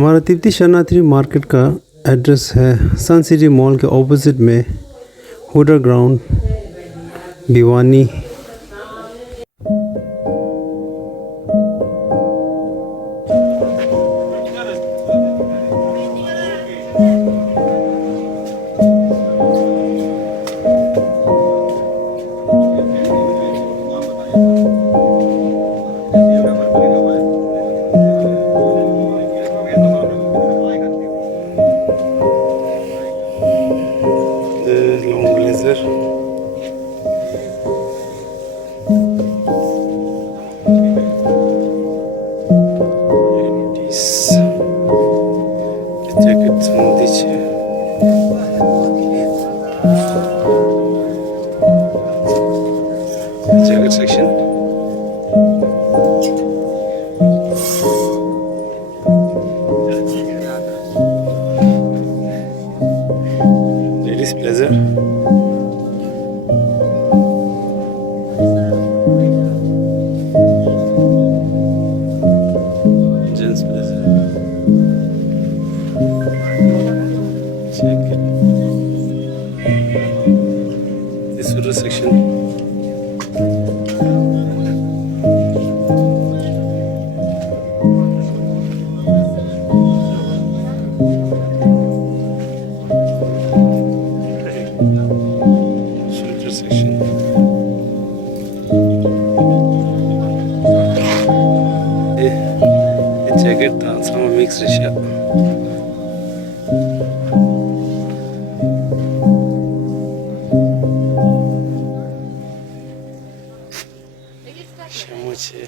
हमारा तिब्बती शरणार्थी मार्केट का एड्रेस है सन सिटी मॉल के ऑपोजिट में HUDA ground Bhiwani. Long blazer, jacket संबंधी है, jacket section, ladies blazer, gents blazer, jacket, sweater section, sweater section, jacket था sama mix Russia. Shamuche.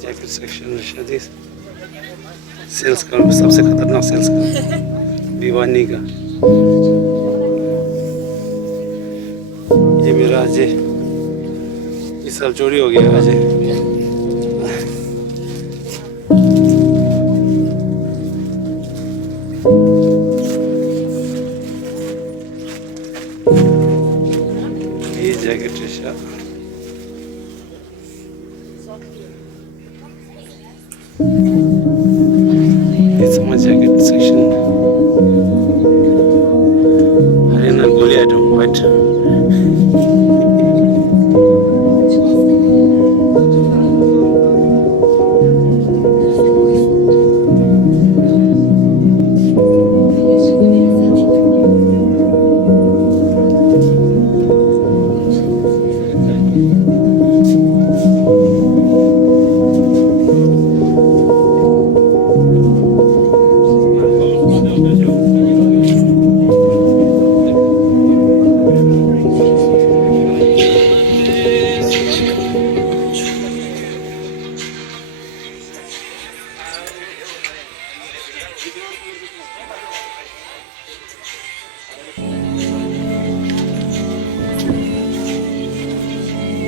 Jacket section शादी सेल्स का सबसे खतरनाक सेल्स का भिवानी का। ये मेरा अजय इस साल चोरी हो गया अजय। ये jacket rickshaw jacket section Haryana गोली आइटम वाइट।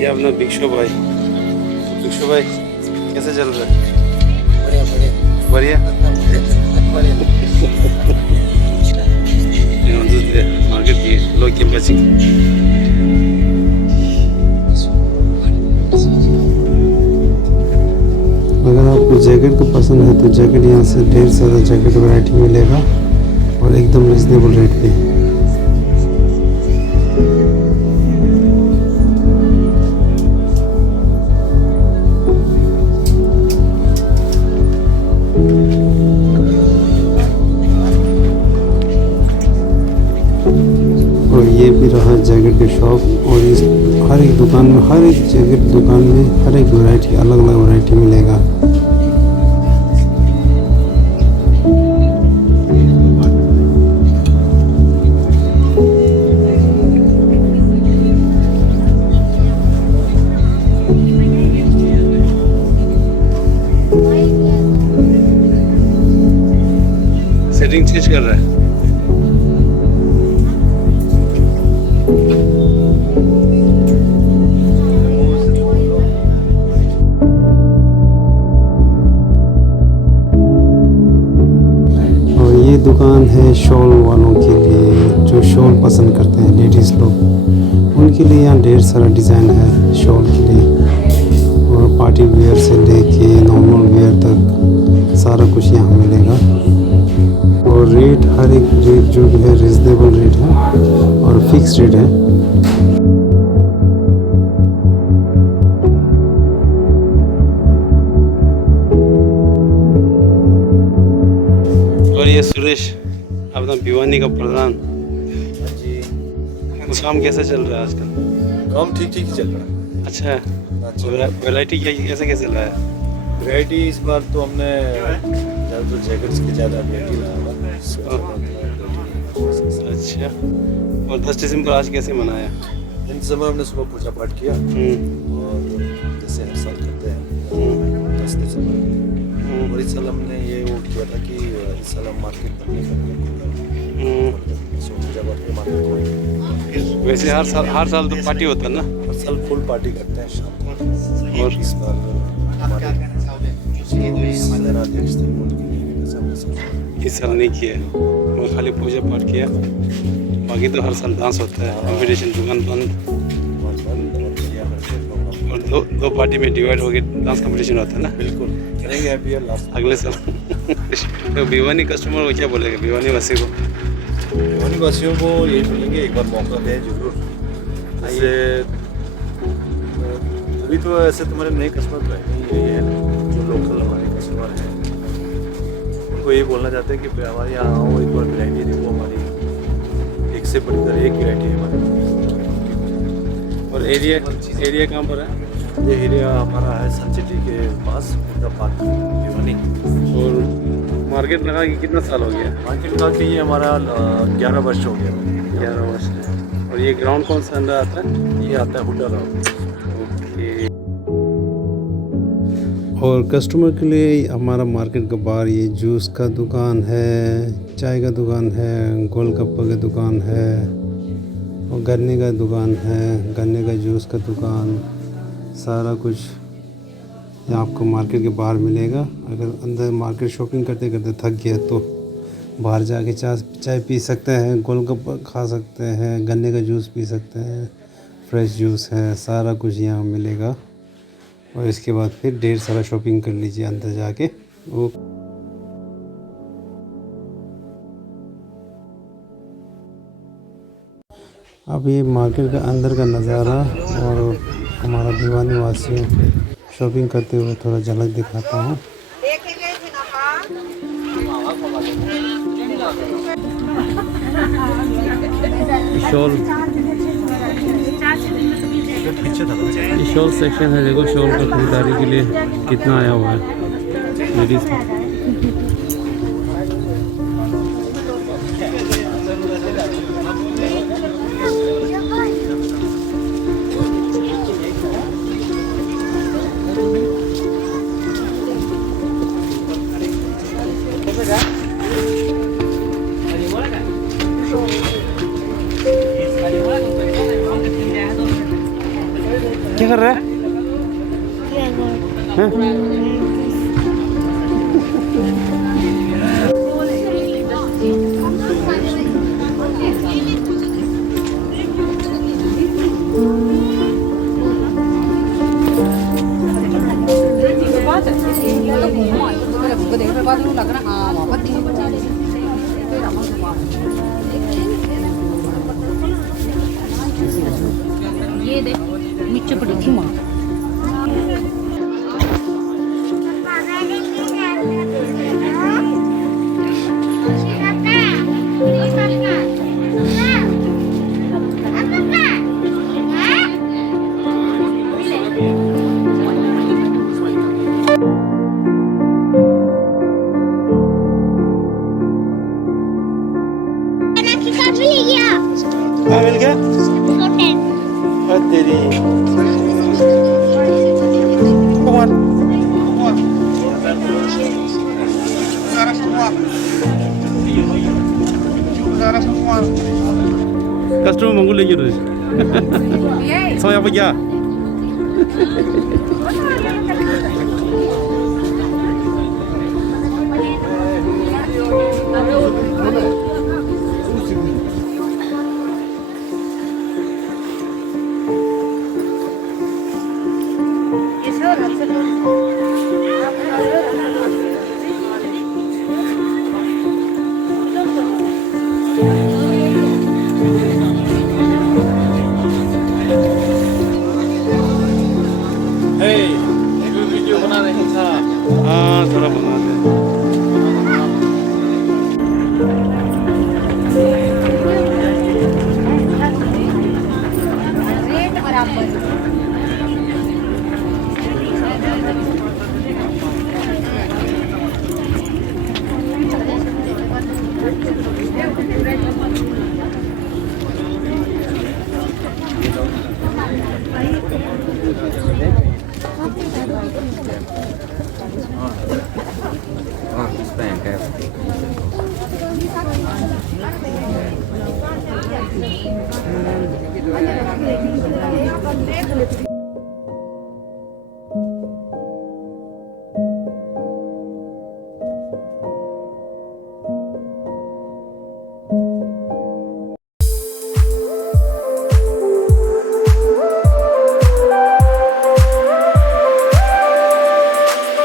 ये अपना भिक्षु भाई कैसे चल रहा है? बढ़िया मार्केट की लोग के बची। अगर आपको जैकेट को पसंद है तो जैकेट यहाँ से ढेर सारा जैकेट वैरायटी मिलेगा और एकदम रिजनेबल रेट पे। और ये भी रहा जैकेट के शॉप और इस हर एक दुकान में हर एक जैकेट दुकान में हर एक वैरायटी अलग अलग वैरायटी मिलेगा। सेटिंग चेंज कर रहा है। दुकान है शॉल वालों के लिए, जो शॉल पसंद करते हैं लेडीज़ लोग, उनके लिए यहाँ ढेर सारा डिज़ाइन है शॉल के लिए। और पार्टी वेयर से लेके नॉर्मल वेयर तक सारा कुछ यहाँ मिलेगा। और रेट, हर एक रेट जो भी है रिजनेबल रेट है और फिक्स रेट है। और ये सुरेश अपना भिवानी का प्रधान जी। काम कैसा चल रहा है आजकल? काम ठीक ठीक ही चल रहा है। अच्छा, वैरायटी क्या कैसे कैसे चल रहा है? वैरायटी इस बार तो हमने ज़्यादातर जैकेट्स की ज़्यादा वैरायटी लाया। अच्छा, और 10 दिसंबर आज कैसे मनाया? इन समय हमने सुबह पूजा पाठ किया और जैसे हर साल करते हैं 10 दिसंबर। और इस साल हमने ये वो किया था कि इस साल हम मार्केट पर नहीं करेंगे, पूजा पाठ के मार्केट को। वैसे हर साल तो पार्टी होता है ना? हर साल फुल पार्टी करते हैं शाम को। और इस बार इस साल नहीं किया, वो खाली पूजा पाठ किया। बाकी तो हर साल डांस होता है, कॉम्पिटिशन, दुकान बंद। और दो पार्टी में डिवाइड होकर डांस कंपटीशन होता है ना? बिल्कुल करेंगे अभी लास्ट अगले साल। तो भिवानी कस्टमर को क्या बोलेगा, भिवानी वासी को? भिवानी वासियों को यही बोलेंगे एक बार मौका दें जरूर। ऐसे अभी तो ऐसे तुम्हारे नए कस्टमर तो है, ये जो लोकल हमारे कस्टमर हैं उनको ये बोलना चाहते हैं कि हमारे यहाँ आओ, एक बार वैरायटी देखो हमारी, एक से बढ़कर एक वैरायटी है हमारी। और एरिया कहाँ पर है? ये एरिया हमारा है सन सिटी के पास, हुडा पार्क, भिवानी। और मार्केट लगा कि कितना साल हो गया? मार्केट लगा के ये हमारा 11 वर्ष हो गया। 11 वर्ष। और ये ग्राउंड कौन सा अंदर आता है? ये आता है हुडा ग्राउंड। ओके। और कस्टमर के लिए हमारा मार्केट के बाहर ये जूस का दुकान है, चाय का दुकान है, गोलगप्पा का दुकान है, और गन्ने का दुकान है, गन्ने का जूस का दुकान, सारा कुछ यहाँ आपको मार्केट के बाहर मिलेगा। अगर अंदर मार्केट शॉपिंग करते करते थक गया तो बाहर जाके चाय पी सकते हैं, गोलगप्पा खा सकते हैं, गन्ने का जूस पी सकते हैं, फ्रेश जूस है, सारा कुछ यहाँ मिलेगा। और इसके बाद फिर ढेर सारा शॉपिंग कर लीजिए अंदर जाके। वो अब ये मार्केट का अंदर का नज़ारा और हमारा भिवानी वासियों शॉपिंग करते हुए थोड़ा झलक दिखाता हूँ। शॉल, ये शॉल सेक्शन है, देखो शॉल का खरीदारी के लिए कितना आया हुआ है लेडीज। क्या कर रहा है? ये देख नीचे पड़ी थी माँ। मिल गया तेरी कस्टमर मंगू लेंगे रोज समय apa क्या वीडियो बना रहे था। हाँ थोड़ा बना दे। रेट बराबर हाँ